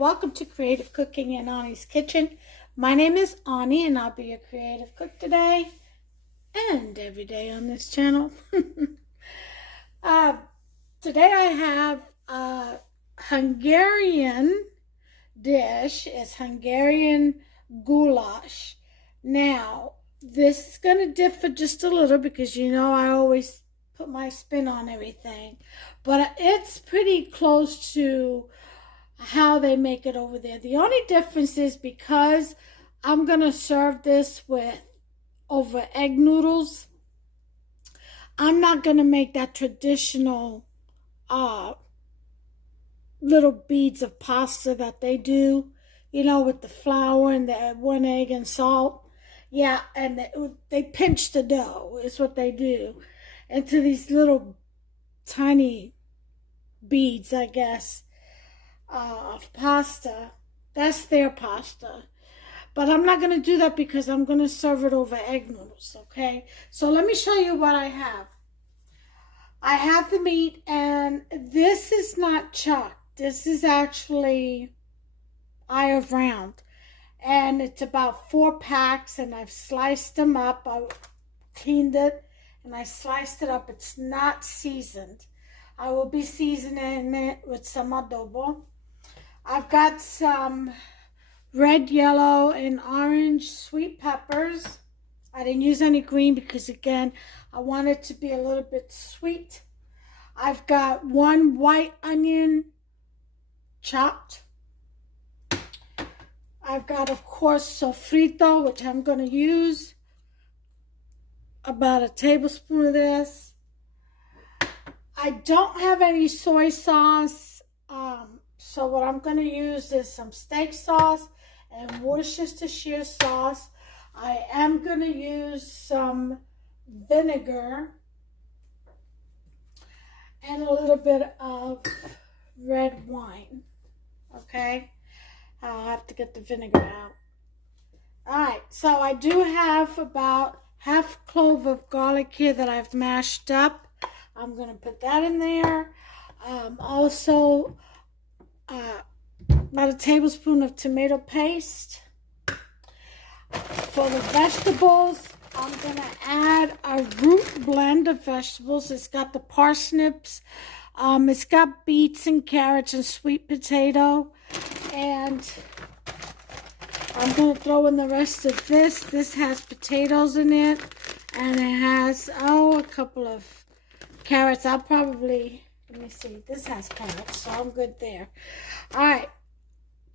welcome to Creative Cooking in Ani's Kitchen. My name is Ani and I'll be your creative cook today and every day on this channel. Today I have a Hungarian dish. It's Hungarian goulash. Now, this is going to differ just a little because you know I always put my spin on everything. But it's pretty close to how they make it over there. The only difference is because I'm going to serve this over egg noodles. I'm not going to make that traditional little beads of pasta that they do, you know, with the flour and the one egg and salt. Yeah, and they pinch the dough is what they do into these little tiny beads, I guess, of pasta. That's their pasta. But I'm not going to do that because I'm going to serve it over egg noodles, okay? So let me show you what I have. I have the meat, and this is not chuck. This is actually eye round. And it's about 4 packs, and I've sliced them up. I cleaned it, and I sliced it up. It's not seasoned. I will be seasoning it with some adobo. I've got some red, yellow, and orange sweet peppers. I didn't use any green because, again, I want it to be a little bit sweet. I've got 1 white onion chopped. I've got, of course, sofrito, which I'm going to use about a tablespoon of this. I don't have any soy sauce, so what I'm going to use is some steak sauce and Worcestershire sauce. I am going to use some vinegar and a little bit of red wine, okay? I'll have to get the vinegar out. Alright, so I do have about half clove of garlic here that I've mashed up. I'm going to put that in there. Also, about a tablespoon of tomato paste. For the vegetables, I'm going to add a root blend of vegetables. It's got the parsnips, it's got beets and carrots and sweet potato. And I'm going to throw in the rest of this. This has potatoes in it. And it has, a couple of carrots. I'll probably, let me see. This has carrots, so I'm good there. All right.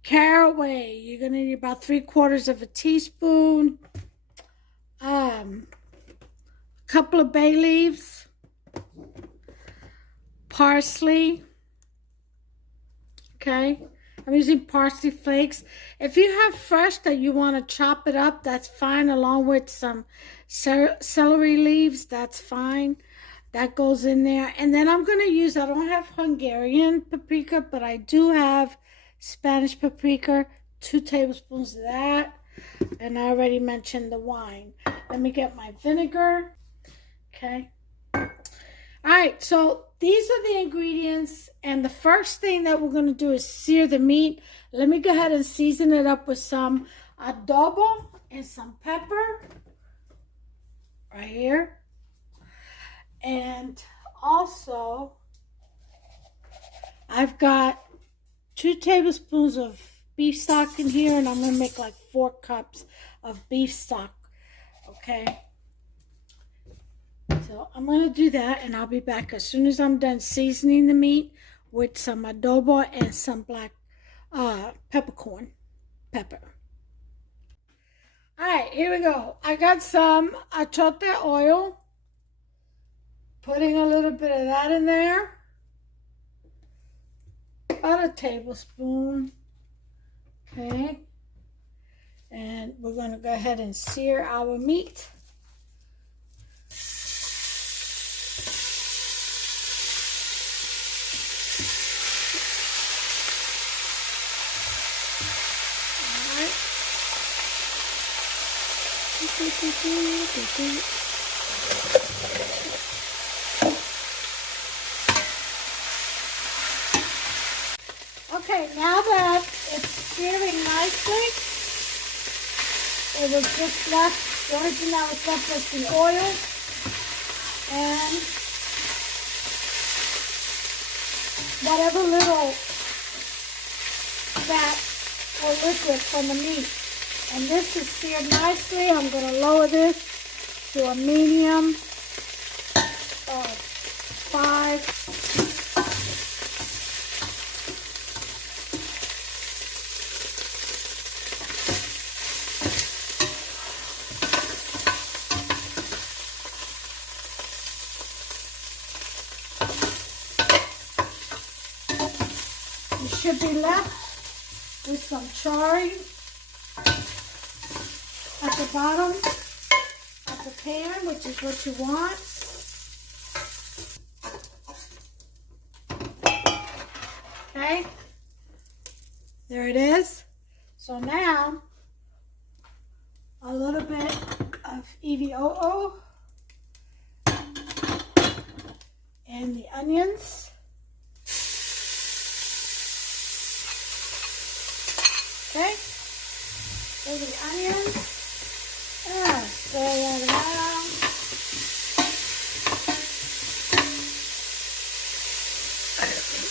Caraway. You're going to need about 3/4 of a teaspoon. A couple of bay leaves. Parsley. Okay. I'm using parsley flakes. If you have fresh that you want to chop it up, that's fine, along with some celery leaves. That's fine. That goes in there. And then I'm going to use, I don't have Hungarian paprika, but I do have Spanish paprika, 2 tablespoons of that. And I already mentioned the wine. Let me get my vinegar. Okay. All right, so these are the ingredients, and the first thing that we're going to do is sear the meat. Let me go ahead and season it up with some adobo and some pepper right here. And also, I've got 2 tablespoons of beef stock in here, and I'm going to make like 4 cups of beef stock, okay? So I'm going to do that, and I'll be back as soon as I'm done seasoning the meat with some adobo and some black peppercorn pepper. All right, here we go. I got some achote oil. Putting a little bit of that in there. About a tablespoon. Okay. And we're going to go ahead and sear our meat. Okay, now that It's searing nicely. It was just left, the only thing that was left was the oil and whatever little fat or liquid from the meat. And this is seared nicely. I'm going to lower this to a medium of 5. You should be left with some charring at the bottom of the pan, which is what you want. Okay, there it is. So now, a little bit of EVOO and the onions. Okay, there's the onions. Stir that around.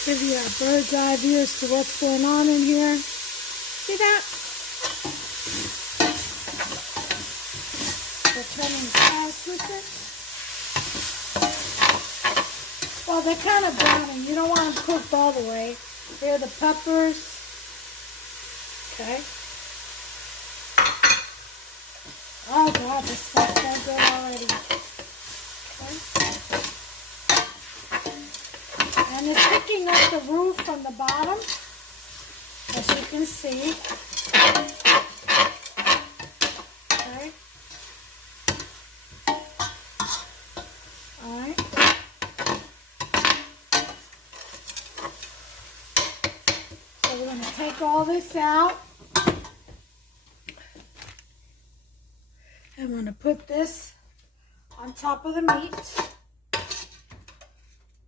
Give you a bird's eye view as to what's going on in here. See that? They're turning fast with it. Well, they're kind of browning. You don't want them cooked all the way. Here are the peppers. Okay. Oh God, this smells so good already. Okay. And it's picking up the roof from the bottom, as you can see. Okay. All right. So we're going to take all this out. I'm going to put this on top of the meat.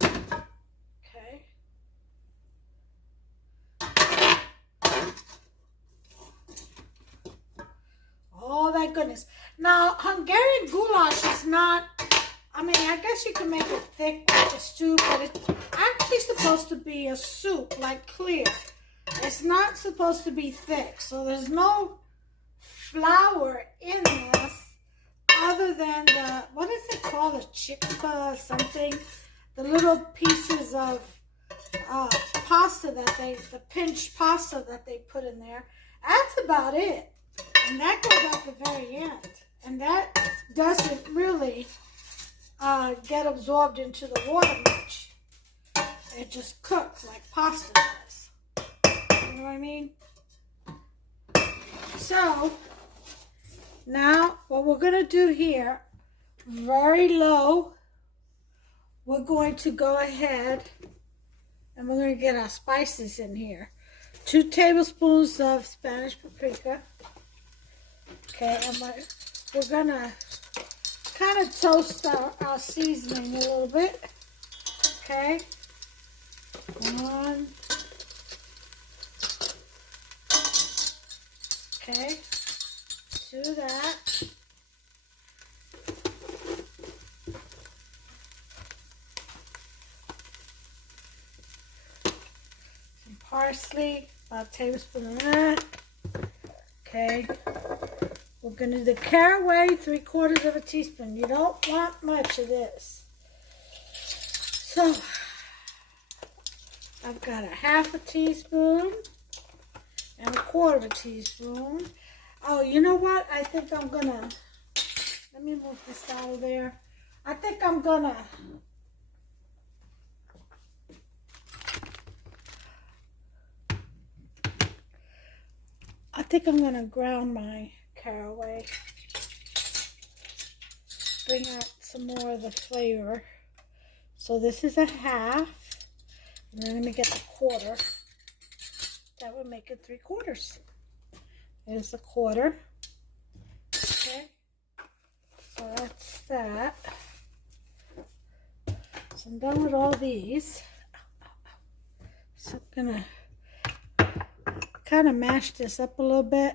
Okay. Oh, that goodness. Now, Hungarian goulash is not, I mean, I guess you can make it thick like a stew, but it's actually supposed to be a soup, like clear. It's not supposed to be thick, so there's no flour in this other than the, what is it called, a chippa or something, the little pieces of pasta that the pinched pasta that they put in there. That's about it, and that goes at the very end, and that doesn't really get absorbed into the water much. It just cooks like pasta does. You know what I mean? So now, what we're going to do here, very low, we're going to go ahead and we're going to get our spices in here. 2 tablespoons of Spanish paprika. Okay, and we're going to kind of toast our seasoning a little bit. Okay. 1. Okay. Do that. Some parsley, about a tablespoon of that. Okay. We're going to do the caraway, 3/4 of a teaspoon. You don't want much of this. So, I've got a 1/2 teaspoon and 1/4 teaspoon. Oh, you know what? I think I'm gonna, let me move this out of there. I think I'm gonna, ground my caraway. Bring out some more of the flavor. So this is a 1/2. And then let me get the 1/4. That would make it 3/4. There's a 1/4. Okay. So that's that. So I'm done with all these. So I'm gonna kind of mash this up a little bit.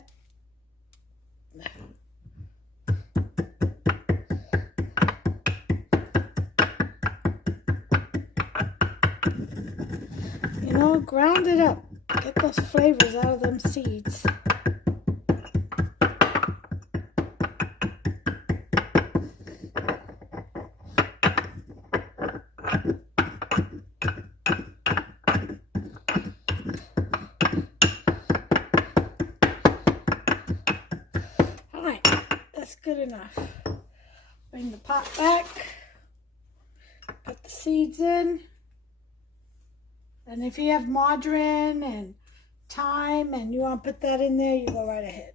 You know, ground it up. Get those flavors out of them seeds. Alright, that's good enough. Bring the pot back. Put the seeds in. And if you have margarine and thyme and you want to put that in there, you go right ahead.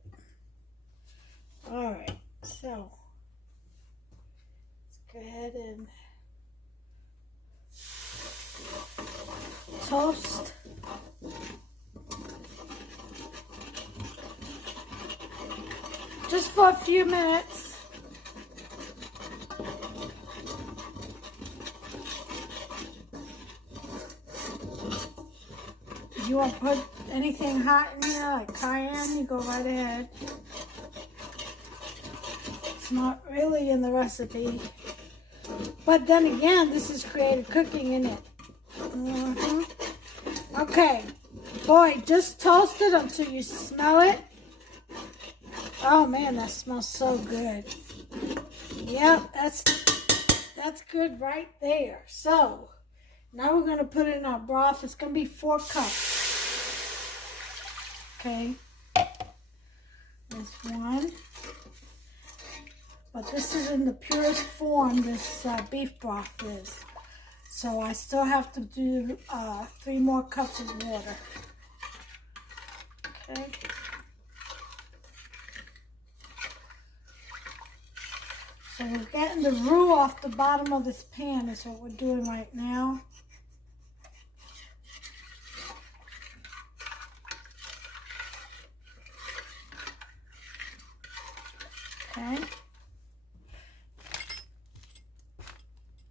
Alright, so let's go ahead and toast. Just for a few minutes. If you want to put anything hot in here, like cayenne, you go right ahead. It's not really in the recipe. But then again, this is creative cooking, isn't it? Okay. Boy, just toast it until you smell it. Oh man, that smells so good. Yep, that's good right there. So, now we're going to put it in our broth. It's going to be 4 cups. Okay. There's 1. But this is in the purest form, this beef broth is. So I still have to do 3 more cups of water. Okay. So we're getting the roux off the bottom of this pan is what we're doing right now. Okay.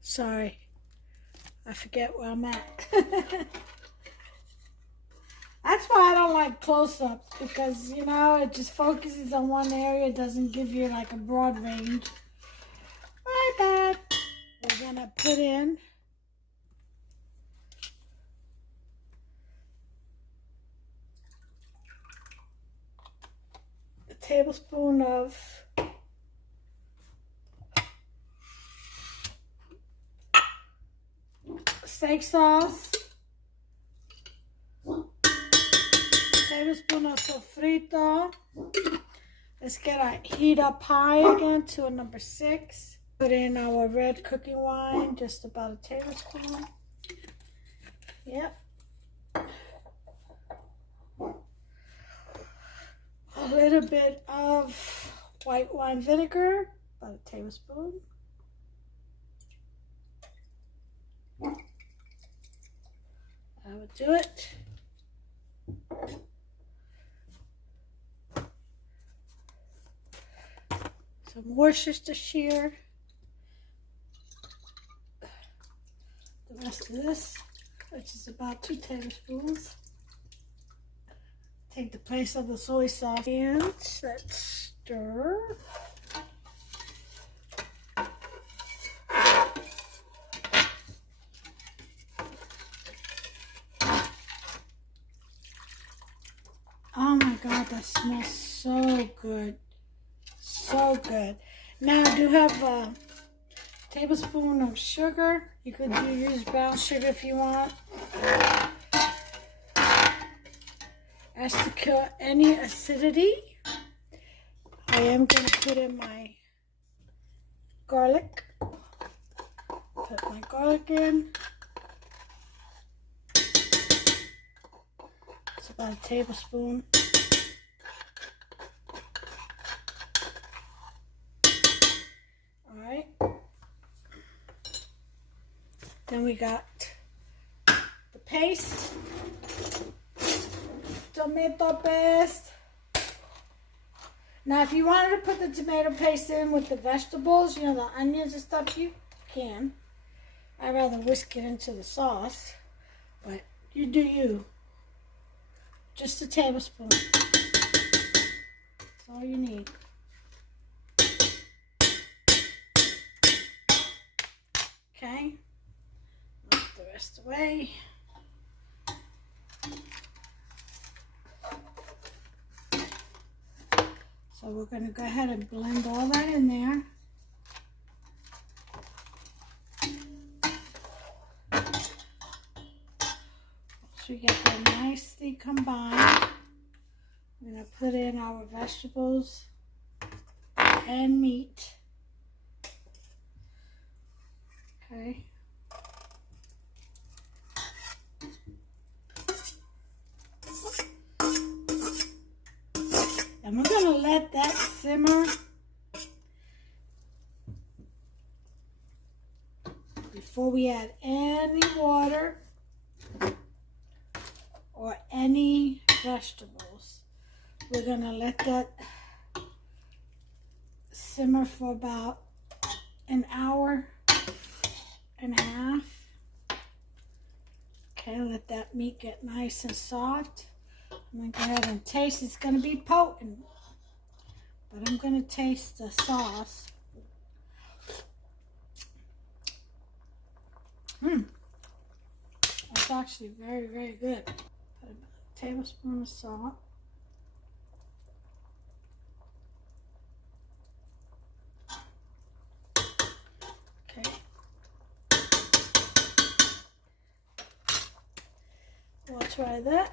Sorry, I forget where I'm at. That's why I don't like close-ups, because, you know, it just focuses on one area. It doesn't give you like a broad range. My bad. We're gonna put in a tablespoon of steak sauce, tablespoon of sofrito. Let's get our heat up high again to a number 6. Put in our red cooking wine, just about a tablespoon. Yep. A little bit of white wine vinegar, about a tablespoon. I would do it. Some Worcestershire. The rest of this, which is about 2 tablespoons. Take the place of the soy sauce and let's stir. Oh my God, that smells so good. So good. Now I do have a tablespoon of sugar. You could use brown sugar if you want. As to kill any acidity, I am going to put in my garlic. Put my garlic in. It's about a tablespoon. Alright. Then we got the paste. Tomato paste. Now if you wanted to put the tomato paste in with the vegetables, you know, the onions and stuff, you can. I'd rather whisk it into the sauce, but you do you. Just a tablespoon. That's all you need. Okay. Put the rest away. So we're going to go ahead and blend all that in there. Once we get that nicely combined, we're going to put in our vegetables and meat. Okay. And we're going to let that simmer before we add any water or any vegetables. We're going to let that simmer for about an hour and a half. Okay, let that meat get nice and soft. I'm going to go ahead and taste. It's going to be potent, but I'm going to taste the sauce. It's actually very, very good. Put a tablespoon of salt. Okay. We'll try that.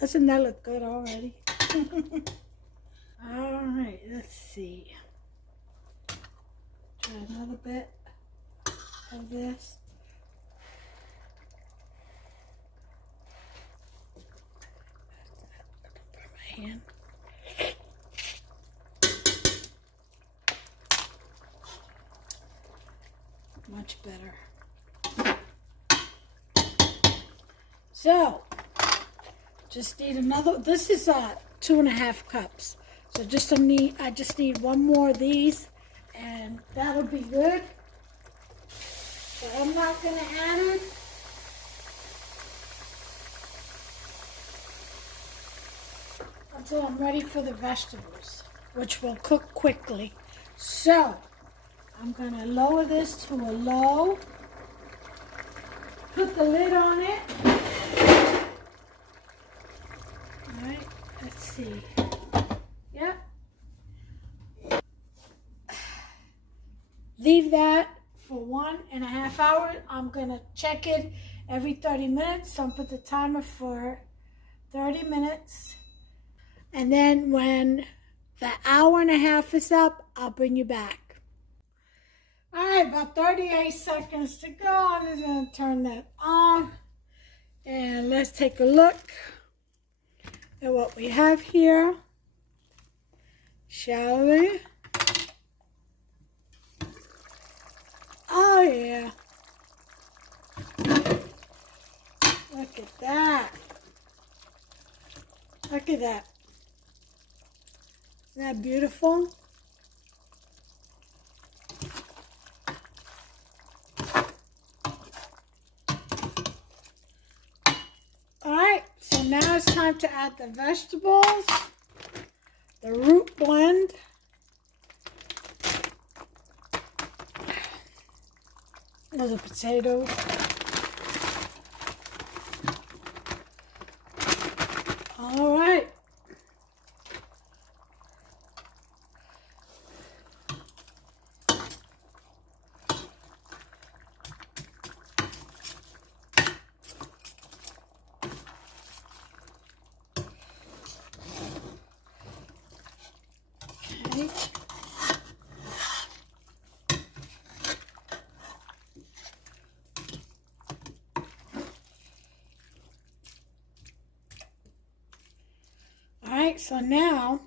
Doesn't that look good already? All right, let's see. Try another bit of this. Don't burn my hand. Much better. So, just need another. This is 2.5 cups. So I just need one more of these, and that'll be good. So I'm not gonna add it. Until I'm ready for the vegetables, which will cook quickly. So I'm gonna lower this to a low. Put the lid on it. Alright, let's see. Yep. Leave that for 1.5 hours. I'm gonna check it every 30 minutes. So I'll put the timer for 30 minutes. And then when the 1.5 hours is up, I'll bring you back. Alright, about 38 seconds to go. I'm just gonna turn that on. And let's take a look at what we have here, shall we? Oh yeah, look at that, look at that, isn't that beautiful? Alright, so now it's time to add the vegetables, the root blend, those are potatoes, alright, okay. Alright, so now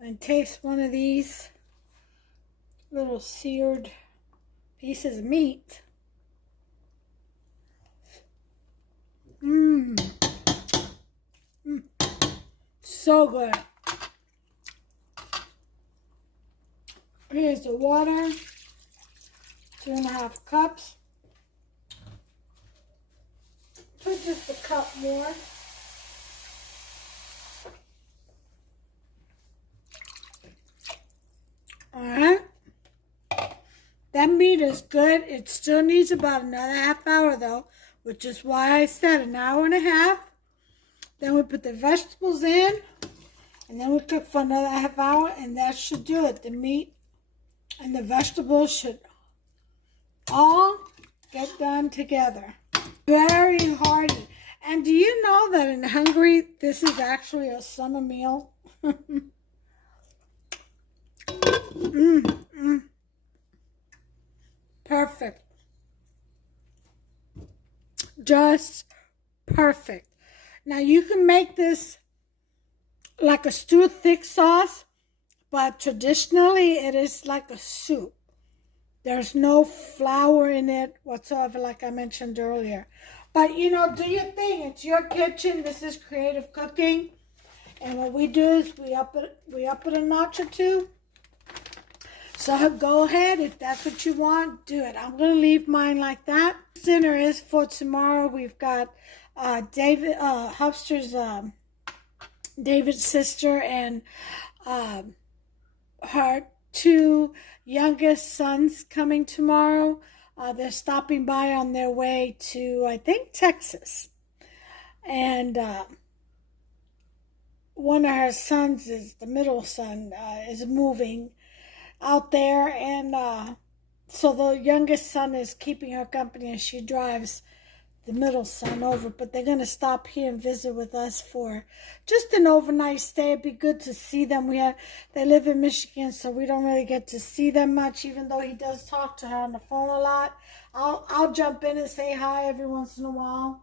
and taste one of these little seared pieces of meat. So good. Here's the water. 2.5 cups. Put just a cup more. Alright. That meat is good. It still needs about another half hour though, which is why I said an hour and a half. Then we put the vegetables in, and then we cook for another half hour, and that should do it. The meat and the vegetables should all get done together. Very hearty. And do you know that in Hungary, this is actually a summer meal? Perfect. Just perfect. Now you can make this like a stew thick sauce, but traditionally it is like a soup. There's no flour in it whatsoever, like I mentioned earlier. But you know, do your thing. It's your kitchen. This is creative cooking. And what we do is we up it a notch or two. So go ahead, if that's what you want, do it. I'm going to leave mine like that. Dinner is for tomorrow. We've got David Hubster's David's sister and her 2 youngest sons coming tomorrow. They're stopping by on their way to, I think, Texas. And one of her sons, is the middle son, is moving out there, and so the youngest son is keeping her company, and she drives the middle son over. But they're going to stop here and visit with us for just an overnight stay. It'd be good to see them. They live in Michigan, so we don't really get to see them much, even though he does talk to her on the phone a lot. I'll jump in and say hi every once in a while.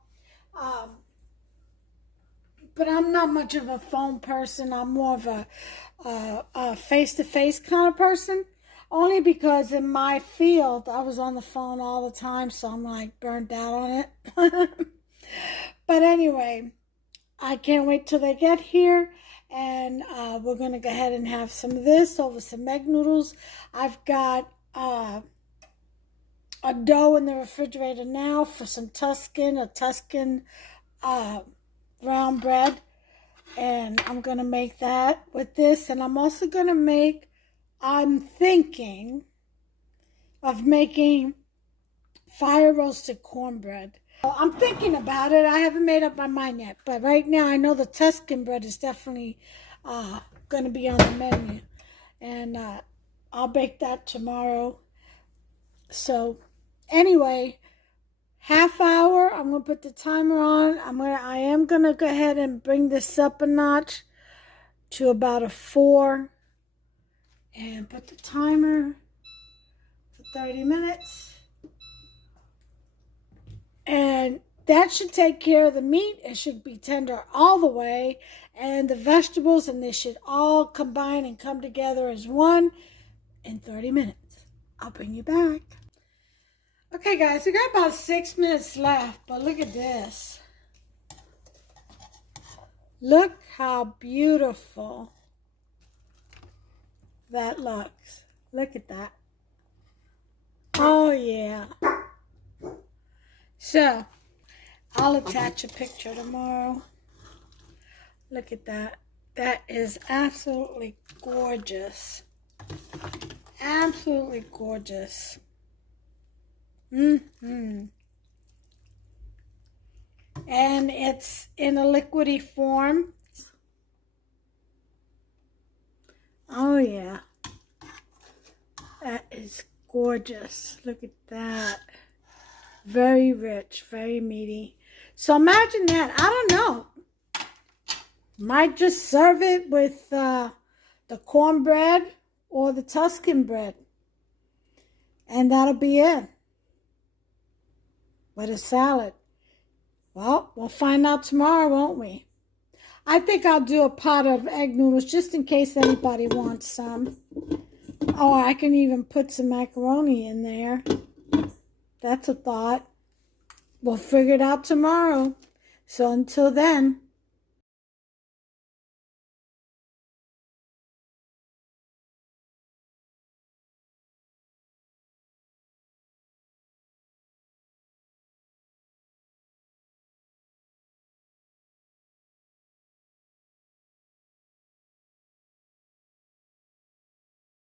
But I'm not much of a phone person. I'm more of a face-to-face kind of person. Only because in my field, I was on the phone all the time, so I'm like burnt out on it. But anyway, I can't wait till they get here. And we're going to go ahead and have some of this over some egg noodles. I've got a dough in the refrigerator now for some Tuscan brown bread, and I'm gonna make that with this. And I'm also gonna I'm thinking of making fire roasted cornbread. I'm thinking about it. I haven't made up my mind yet, but right now I know the Tuscan bread is definitely gonna be on the menu, and I'll bake that tomorrow. So anyway, half hour, I'm going to put the timer on. I am going to go ahead and bring this up a notch to about a 4. And put the timer for 30 minutes. And that should take care of the meat. It should be tender all the way. And the vegetables, and they should all combine and come together as one in 30 minutes. I'll bring you back. Okay, guys, we got about 6 minutes left, but look at this. Look how beautiful that looks. Look at that. Oh, yeah. So, I'll attach a picture tomorrow. Look at that. That is absolutely gorgeous. Absolutely gorgeous. And it's in a liquidy form. Oh yeah, that is gorgeous. Look at that. Very rich, very meaty. So imagine that. I don't know, might just serve it with the cornbread or the Tuscan bread, and that'll be it. With a salad. Well, we'll find out tomorrow, won't we? I think I'll do a pot of egg noodles just in case anybody wants some. Oh, I can even put some macaroni in there. That's a thought. We'll figure it out tomorrow. So until then,